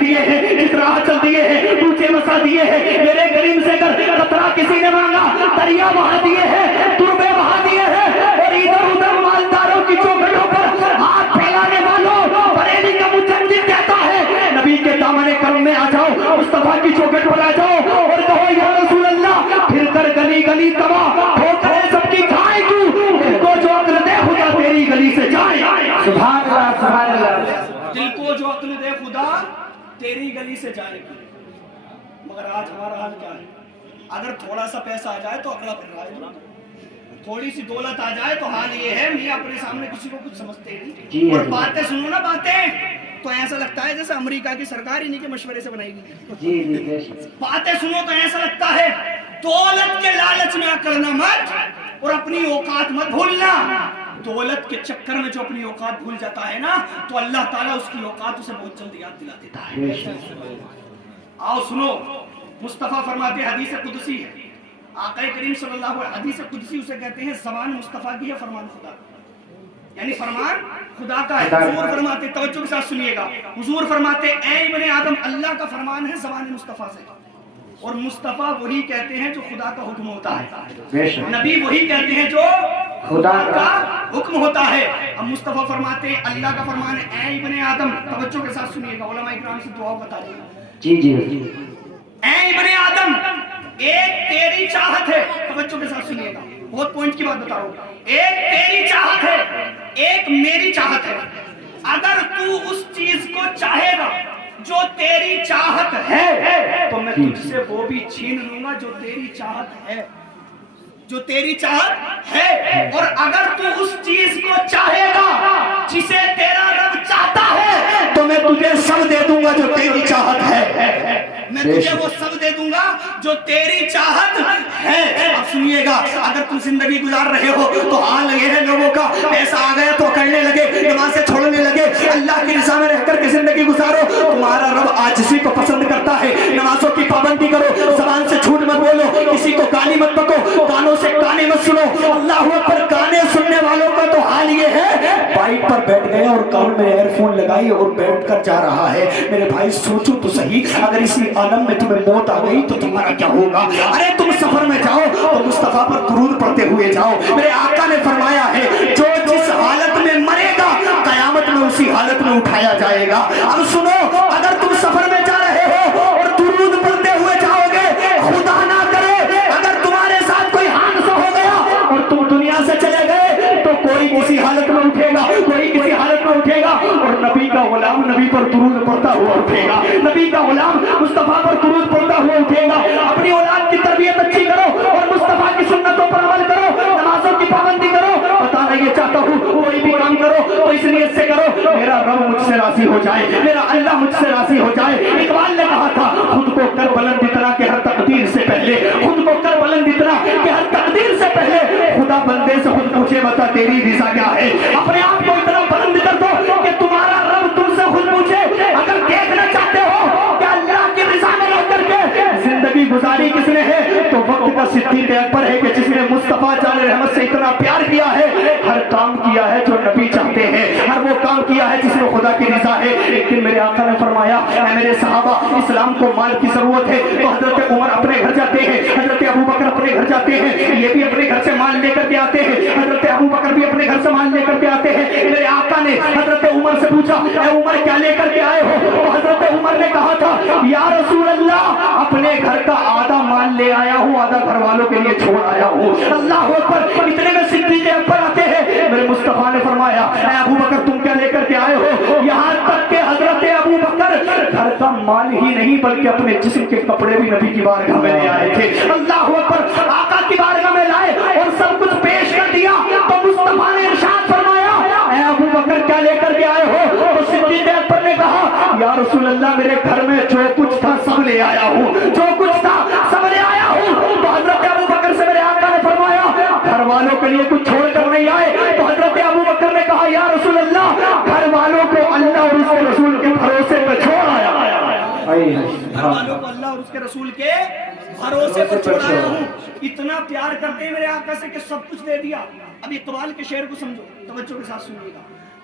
دریا دیے ہیں، جس راہ چل دیے ہیں، اونچے مسا دیے ہیں، میرے کریم سے اگر قطرہ کسی نے مانگا دریا بہا دیے ہیں، تربے بہا دیے ہیں، اور ادھر ادھر مالداروں کی چوکھٹوں پر ہاتھ پھیلانے والوں، بریلی کا مجدد کہتا ہے نبی کے دامن کرم میں آ جاؤ، مصطفیٰ کی چوکھٹ پر آ جاؤ اور کہو یا رسول اللہ، پھر کر گلی گلی تباہ ہو کرے سب کی کھائے کیوں، دل کو جو عقل دے خدا تیری گلی سے جائے. سبحان اللہ سبحان اللہ. دل کو جو عقل دے خدا تیری گلی سے جائے گی. مگر آج ہمارا حال کیا ہے؟ اگر تھوڑا سا پیسہ آ جائے تو اکڑا پڑ رہا ہے، تھوڑی سی دولت آ جائے تو حال یہ ہے میاں اپنے سامنے کسی کو کچھ سمجھتے نہیں. اور باتیں سنو نا باتیں تو ایسا لگتا ہے جیسے امریکہ کی سرکار انہی کے مشورے سے بنائی گئی. باتیں سنو تو ایسا لگتا ہے دولت کے لالچ میں اکڑنا مت اور اپنی اوقات مت بھولنا. دولت کے چکر میں جو اپنی اوقات بھول جاتا ہے نا تو اللہ تعالیٰ اس کی اوقات اسے بہت جلد یاد دلا دیتا ہے. آؤ سنو، مصطفیٰ فرماتے حدیث قدسی ہے، آقا کریم صلی اللہ علیہ وسلم حدیث قدسی اسے کہتے ہیں زبان مصطفیٰ کی ہے، فرمان خدا، یعنی فرمان خدا کا ہے. حضور فرماتے، توجہ کے ساتھ سنیے گا، حضور فرماتے اے ابن آدم اللہ کا فرمان ہے زبان مصطفیٰ سے، اور مصطفیٰ وہی کہتے ہیں جو خدا کا حکم ہوتا ہے، نبی وہی کہتے ہیں جو خدا کا حکم ہوتا ہے. اب مصطفیٰ فرماتے ہیں اللہ کا فرمان ہے اے ابن آدم، توجہ کے ساتھ سنیے گا، علماء کرام سے دعا بتا دیں گا. جی جی. اے ابن آدم، ایک تیری چاہت ہے، توجہ کے ساتھ سنیے گا، بہت پوائنٹ کی بات بتا رہا ہوں. ایک تیری چاہت ہے، ایک میری چاہت ہے. اگر تو اس چیز کو چاہے گا جو تیری چاہت ہے تو میں تجھ سے وہ بھی چھین لوں گا جو تیری چاہت ہے، جو تیری چاہت ہے. اور اگر تو اس چیز کو چاہے گا جسے تیرا رب چاہتا ہے تو میں تجھے سب دے دوں گا جو تیری چاہت ہے، میں تجھے وہ سب دے دوں گا جو تیری چاہت ہے. اب سنیے گا، اگر تم زندگی گزار رہے ہو تو حال یہ ہے لوگوں کا، پیسہ آ گیا تو کرنے لگے، نمازیں چھوڑنے لگے، اللہ کی رضا میں رہ کر کے زندگی گزارو. تمہارا رب عاجزی کو پسند کرتا ہے. نمازوں کی پابندی کرو، زبان سے جھوٹ مت بولو، کسی کو گالی مت بکو، کانوں سے گانے مت سنو. اللہ اکبر. گانے سننے والوں کا تو حال یہ ہے بائک پر بیٹھ گئے اور کان میں ایئر فون لگائی اور بیٹھ کر جا رہا ہے. میرے بھائی سوچو تو صحیح، اگر اسی عالم میں تمہیں موت آ گئی تو تمہارا کیا ہوگا؟ ارے تم سفر میں جاؤ تو مصطفیٰ پر درود پڑھتے ہوئے جاؤ. میرے آقا نے فرمایا ہے جو جس حالت میں مرے گا قیامت میں اسی حالت میں اٹھایا جائے گا. اب سنو، اگر تم سفر میں جا رہے ہو اور درود پڑھتے ہوئے جاؤ گے، خدا نہ کرے اگر تمہارے ساتھ کوئی حادثہ ہو گیا اور تم دنیا سے چلے گئے تو کوئی کسی حالت میں اٹھے گا، کوئی کسی حالت میں اٹھے گا اور نبی کا غلام نبی پر درود پڑھتا ہوا اٹھے گا، نبی کا غلام مصطفیٰ پر درود پڑھتا ہوا اٹھے گا. اپنی اولاد کی تربیت اچھی کرو اور مصطفیٰ کی سنتوں پر عمل کرو، نمازوں کی پابندی کرو. بتانا یہ چاہتا ہوں کوئی بھی کام کرو تو اس نیت سے کرو میرا رب مجھ سے راضی ہو جائے، میرا اللہ مجھ سے راضی ہو جائے. اقبال نے کہا تھا خود کو کر بلند اتنا کہ ہر تقدیر سے پہلے، خود کو کر بلند اتنا کہ ہر تقدیر سے پہلے خدا بندے سے خود پوچھے بتا تیری رضا کیا ہے. اپنے آپ کو اتنا بلند کر دو کہ تمہارا رب تم سے خود پوچھے. اگر دیکھنا چاہتے ہو کہ اللہ کی رضا میں رہ کر کے زندگی گزاری کس نے ہے تو وقت کا صدیق اکبر ہے کہ جس نے مصطفیٰ جان رحمت سے اتنا پیار کیا ہے، ہر کام کیا ہے جو نبی چاہتے ہیں، ہر وہ کام کیا ہے جس میں خدا کی رضا ہے. ایک دن میرے آقا نے فرمایا اے میرے صحابہ، اسلام کو مال کی ضرورت ہے تو حضرت عمر اپنے گھر جاتے ہیں، حضرت ابو بکر اپنے گھر جاتے ہیں، یہ بھی اپنے گھر سے مال لے کر کے آتے ہیں، حضرت ابو بکر بھی اپنے گھر سے مال لے کر کے آتے ہیں. میرے آقا نے حضرت عمر سے پوچھا اے عمر کیا لے کر کے آئے ہو؟ تو حضرت عمر نے کہا تھا یا رسول اللہ اپنے گھر کا آدھا مال لے آیا ہوں، آدھا گھر والوں کے لیے چھوڑ آیا ہوں. اللہ اکبر. اتنے میں صدیق اکبر آتے ہیں. میرے مصطفیٰ نے فرمایا اے ابو بکر تم کیا لے کر کے آئے ہو؟ یہاں تک کہ حضرت ابو بکر گھر کا مال ہی نہیں بلکہ اپنے جسم کے کپڑے بھی نبی کی بارگاہ میں لے آئے تھے. اللہ اکبر. آقا کی بارگاہ میں لائے اور سب کچھ پیش کر دیا تو مصطفیٰ نے ارشاد فرمایا اے ابو بکر کیا لے کر کے آئے ہو؟ تو صدیق اکبر نے کہا یا رسول اللہ میرے گھر میں جو کچھ تھا سب لے آیا ہوں، جو کچھ تھا سب لے آیا ہوں. تو حضرت ابو بکر سے میرے آقا نے فرمایا گھر والوں کے لیے کچھ چھوڑ کر نہیں آئے؟ تو حضرت ابو بکر نے کہا یا رسول اللہ گھر والوں کو اللہ اور اس کے رسول کے بھروسے پہ چھوڑ آیا. گھر والوں کو اللہ اور اس کے رسول کے بھروسے پر چھوڑ آیا ہوں. اتنا پیار کرتے ہیں میرے آقا سے کہ سب کچھ دے دیا. اب اقبال کے شعر کو سمجھو، توجہ کے ساتھ سنیے گا.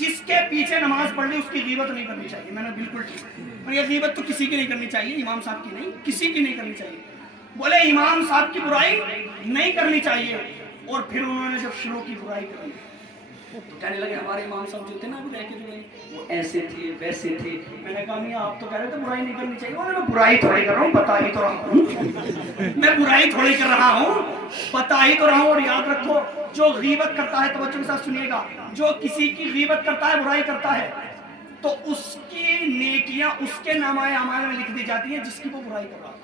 جس کے پیچھے نماز پڑھ لی اس کی غیبت نہیں کرنی چاہیے. میں نے بالکل ٹھیک. اور یہ غیبت تو کسی کی نہیں کرنی چاہیے, امام صاحب کی نہیں, کسی کی نہیں کرنی چاہیے. بولے امام صاحب کی برائی نہیں کرنی چاہیے. اور پھر انہوں نے جب شروع کی برائی کرنی تو کہنے لگے ہمارے امام صاحب جو تھے نا ابھی رہ کے جو وہ ایسے تھے ویسے تھے. میں نے کہا میاں آپ تو کہہ رہے تھے برائی نہیں کرنی چاہیے. انہوں نے برائی تھوڑی کر رہا ہوں, بتا ہی تو رہا ہوں. میں برائی تھوڑی کر رہا ہوں, بتا ہی تو رہا ہوں. اور یاد رکھو جو غیبت کرتا ہے, توجہ کے ساتھ سنیے گا, جو کسی کی غیبت کرتا ہے, برائی کرتا ہے, تو اس کی نیکیاں اس کے نامہ اعمال میں لکھ دی جاتی ہیں جس کی وہ برائی کر رہا ہے,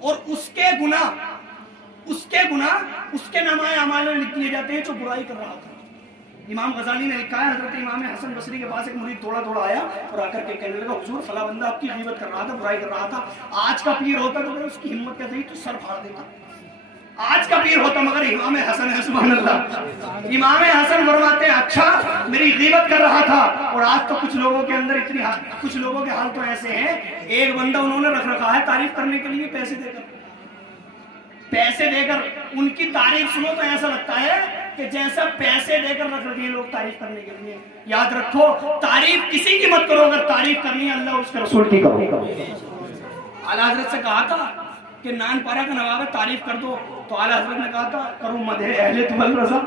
اور اس کے گناہ اس کے نامہ اعمال میں لکھ دیے جاتے ہیں جو برائی کر رہا تھا. امام غزالی نے لکھا ہے, حضرت امام حسن بصری کے پاس ایک مرید دوڑا آیا اور آ کر کے کہنے لگا حضور فلاں بندہ آپ کی غیبت کر رہا تھا, برائی کر رہا تھا. آج کا پیر ہوتا تو اس کی ہمت کیا تھی تو سر پھاڑ دیتا. آج کا پیر ہوتا, مگر امام حسن ہے, سبحان اللہ. امام حسن فرماتے ہیں اچھا میری غیبت کر رہا تھا. اور آج تو کچھ لوگوں کے اندر کچھ لوگوں کے حال تو ایسے ہیں, ایک بندہ انہوں نے رکھ رکھا ہے تعریف کرنے کے لیے, پیسے دے کر ان کی تعریف سنو تو ایسا لگتا ہے کہ جیسا پیسے دے کر رکھ رکھے ہیں لوگ تعریف کرنے کے لیے. یاد رکھو تعریف کسی کی مت کرو, اگر تعریف کرنی ہے اللہ اور اس کے رسول کی کرو. اعلیٰ حضرت سے کہا تھا کہ نان پارا کا نواب ہے تعریف کر دو, تو اعلیٰ حضرت نے کہا تھا کروں مدح اہل طول رضا,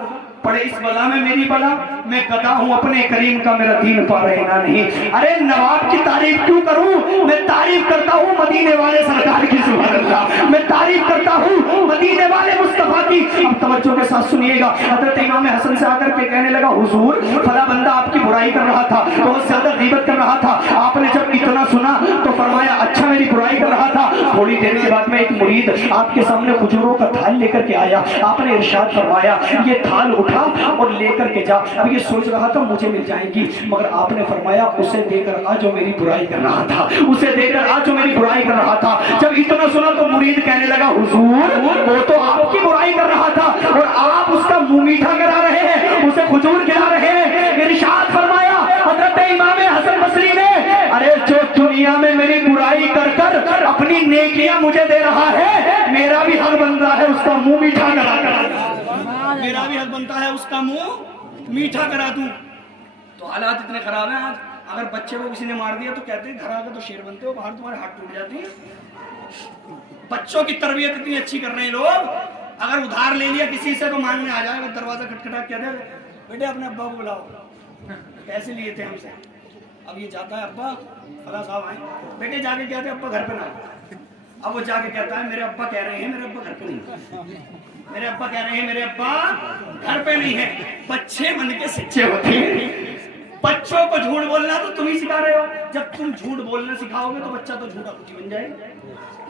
پڑے اس بلا میں میری بلا, میں گدا ہوں اپنے کریم کا, میرا دین پا رہنا نہیں. ارے نواب کی تعریف کیوں کروں, میں تعریف کرتا ہوں مدینے والے سرکار کی, سبحان اللہ. میں تعریف کرتا ہوں مدینے والے مصطفیٰ کی. اب توجہ کے ساتھ سنیے گا, حضرت امام حسن سے آ کر کے کہنے لگا حضور فلاں بندہ آپ کی برائی کر رہا تھا, بہت زیادہ غیبت کر رہا تھا. آپ نے جب اتنا سنا تو فرمایا اچھا میری برائی کر رہا تھا. تھوڑی دیر کے بعد میں ایک مرید آپ کے سامنے کھجوروں کا تھال لے کر کے آیا. آپ نے ارشاد فرمایا یہ تھال اٹھا اور لے کر کے جا. اب یہ سوچ رہا تھا مجھے مل جائیں گی, مگر آپ نے فرمایا اسے دے کر آ جو میری برائی کر رہا تھا, اسے دے کر آ جو میری برائی کر رہا تھا. جب اتنا سنا تو مرید کہنے لگا حضور وہ تو آپ کی برائی کر رہا تھا اور آپ اس کا منہ میٹھا کرا رہے ہیں, اسے کھجور کھلا رہے ہیں. ارشاد فرمایا حضرت امام حسن بصری نے, ارے جو دنیا میں میری برائی کر کر اپنی نیکیاں مجھے دے رہا ہے, میرا بھی حق بنتا ہے اس کا منہ میٹھا کرا کر, میرا بھی حق بنتا ہے اس کا منہ میٹھا کرا دوں. تو حالات اتنے خراب ہیں آج, اگر بچے کو کسی نے مار دیا تو کہتے ہیں گھر آ کے تو شیر بنتے ہو, باہر تمہارے ہاتھ ٹوٹ جاتے ہیں. بچوں کی تربیت اتنی اچھی کر رہے ہیں لوگ, اگر ادھار لے لیا کسی سے تو مانگنے آ جائے گا, دروازہ کھٹکھٹا کہتے ہیں بیٹے اپنے ابا کو بلاؤ, پیسے لیے تھے ہم سے. اب یہ جاتا ہے ابا فلاں صاحب آئے, بیٹے جا کے کہتے ہیں ابا گھر پہ نہ آئے. اب وہ جا کے کہتا ہے میرے ابا کہہ رہے ہیں میرے ابا گھر پہ نہیں, میرے ابا کہہ رہے ہیں میرے ابا گھر پہ نہیں ہے. بچے من کے سچے ہوتے ہیں. بچوں کو جھوٹ بولنا تو تم ہی سکھا رہے ہو. جب تم جھوٹ بولنا سکھاؤ گے تو بچہ تو جھوٹا کچھ بن جائے گا,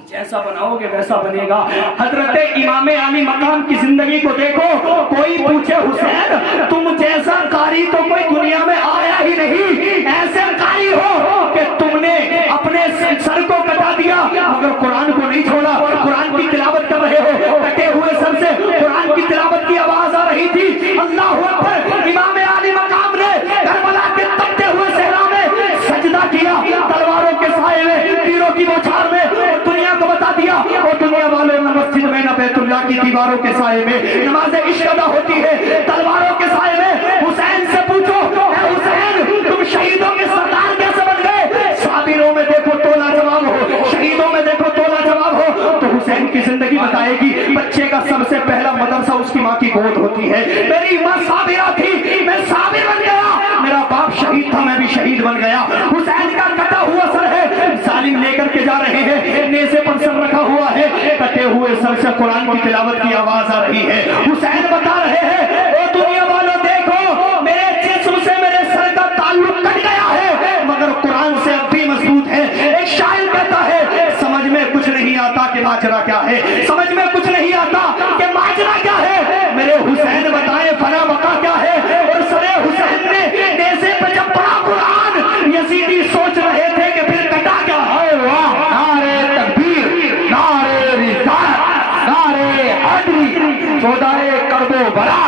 جیسا بناؤ گے ویسا بنے گا. حضرت امام علی مقام کی زندگی کو دیکھو, کوئی پوچھے حسین تم جیسا قاری تو کوئی دنیا میں آیا ہی نہیں, ایسے قاری ہو کہ تم نے اپنے سر کو کٹا دیا مگر قرآن کو نہیں چھوڑا. قرآن کی تلاوت کر رہے ہو, کٹے ہوئے سر سے قرآن کی تلاوت کی آواز آ رہی تھی. اللہ اکبر. امام علی مقام نے کربلا کے تپتے ہوئے صحرا میں سجدہ کیا, تلواروں کے سائے میں, تیروں کی بوچھار میں, دنیا کو بتا دیا اور دنیا والوں نے مسجد میں نہ بیت اللہ کی دیواروں کے سائے میں نماز عشق ادا ہوتی ہے, تلواروں کے سائے میں. حسین سے پوچھو اے حسین تم شہیدوں کے سردار کیسے بن گئے؟ صابروں میں دیکھو تولا جواب ہو, شہیدوں میں دیکھو تولا جواب ہو. تو حسین کی زندگی بتائے گی. بچے کا سب سے پہلا مدرسہ اس کی ماں کی گود ہوتی ہے. میری ماں صابرہ تھی, میں صابر بن گیا. میرا باپ شہید تھا, میں بھی شہید بن گیا. حسین کا کٹا ہوا سر ہے, ظالم لے کر کے جا رہے ہیں, نیزے پر سر رکھا ہوا ہے, کٹے ہوئے سر سے قرآن کی تلاوت کی آواز آ رہی ہے. حسین بتا رہے ہیں اے دنیا والوں دیکھو میرے جسم سے میرے سر کا تعلق کٹ گیا ہے مگر قرآن سے اب بھی مضبوط ہے. ایک شاعر کہتا ہے سمجھ میں کچھ نہیں آتا کہ ماجرا کیا ہے, سمجھ میں کچھ نہیں آتا کہ ماجرا کیا ہے, میرے حسین بتائیں فنا بقا کیا ہے. اور سر حسین نے نیزے پہ جب پڑھا قرآن, یزیدی سوچ رہے تھے کہ پھر کٹا کیا ہے. واہ, نعرے تکبیر, نعرے رسالت, نعرے حیدری, سودائے کرب و بلا,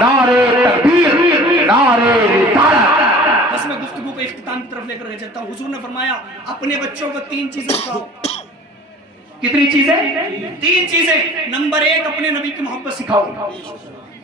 نعرے تکبیر, نعرے رسالت. بس میں گفتگو کو اختتام کی طرف لے کر چلتا ہوں. حضور نے فرمایا اپنے بچوں کو 3 چیزیں سکھاؤ. کتنی چیزیں؟ 3 چیزیں. نمبر 1 اپنے نبی کی محبت سکھاؤ.